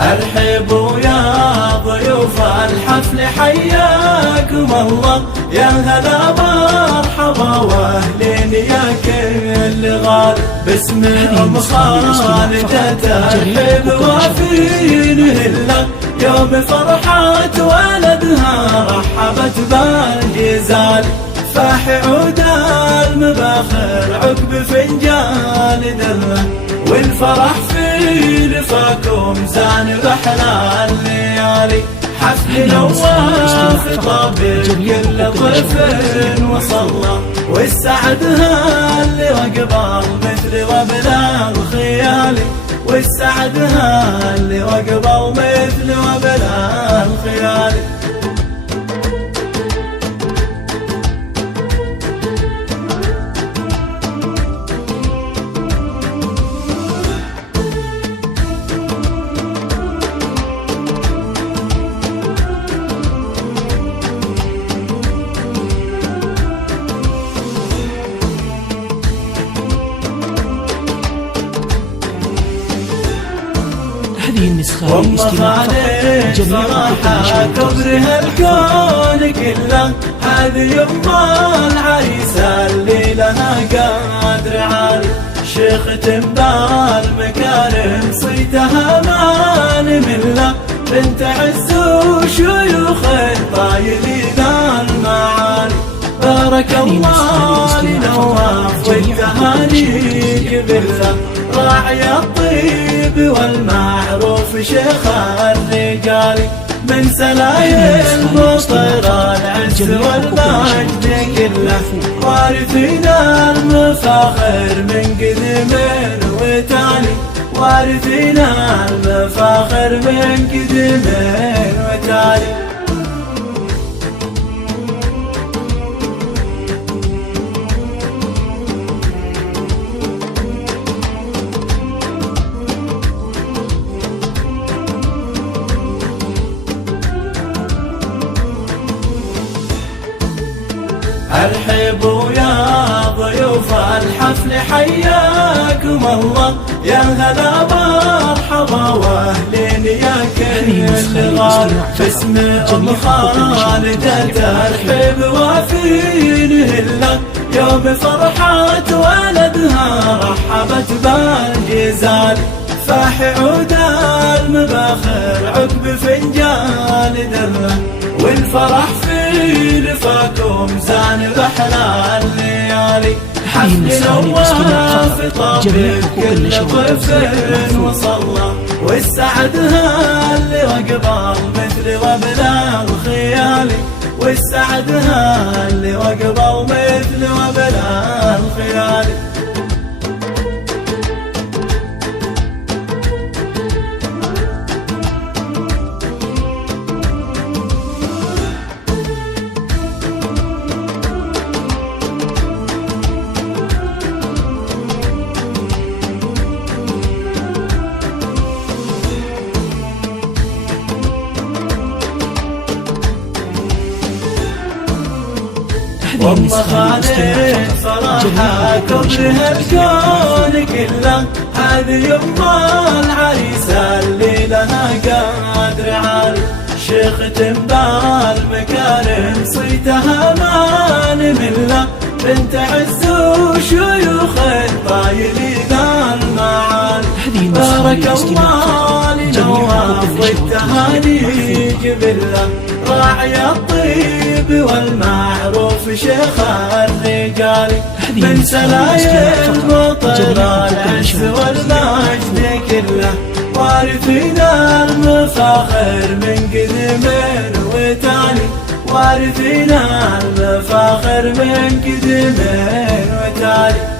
ارحبوا يا ضيوف الحفل حياكم الله، يا هلا مرحبا واهلين يا كل غالي. باسم ام خالدة ترحب وفين هلا، يوم فرحة ولدها رحبت بالجزال. فاح عود المباخر عقب فنجان دره، والفرح في لفاكم زان بحلى الليالي. حفل نواف طابق كل طفل وصلى، والسعد اللي وقبل مثل وبلغ خيالي. والسعد اللي وقبل مثل وبلغ خيالي. هذه النسخة واستماع فقط صراحة كبرها الكون كله. هذه يما العريسة اللي لها قدر عالي، شيخ تنبال مكارم صيتها ما نمله. بنت عز وشيوخ طايلين المعالي. بارك الله لنواف والتهاني قبله، راعي الطيب والمعروف شيخ الرجال. من سلايل مطر العز والمجد كله، وارثين المفاخر من قدم وتالي. وارثين المفاخر من قدم وتالي. ارحبوا يا ضيوف الحفل حياكم الله، يا هلا مرحبا واهلين يا كل غالي. باسم ام خالدة ترحب وفين هلا، يوم فرحة ولدها رحبت بالجزال. فاح عود المباخر عقب فنجان دره، والفرح في لفاكم زان بحلى الليالي. حفل نواف طابق كل طفل وصلى، والسعد اللي وقبل مثل وبلغ خيالي. والسعد اللي وقبل مثل وبلغ خيالي. وام خالد صراحة كبرها الكون كله. هذه يما العريسة اللي لها قدر عالي، شيخ تنبال مكارم صيتها ما نمله. بنت عز وشيوخ طايلين المعالي. بارك الله لنواف والتهاني قبله، راعي الطيب والمعروف شيخ الرجال. من سلايل مطر العز والمجد كله، وارثين المفاخر من قدم وتالي. وارثين المفاخر من قدم وتالي.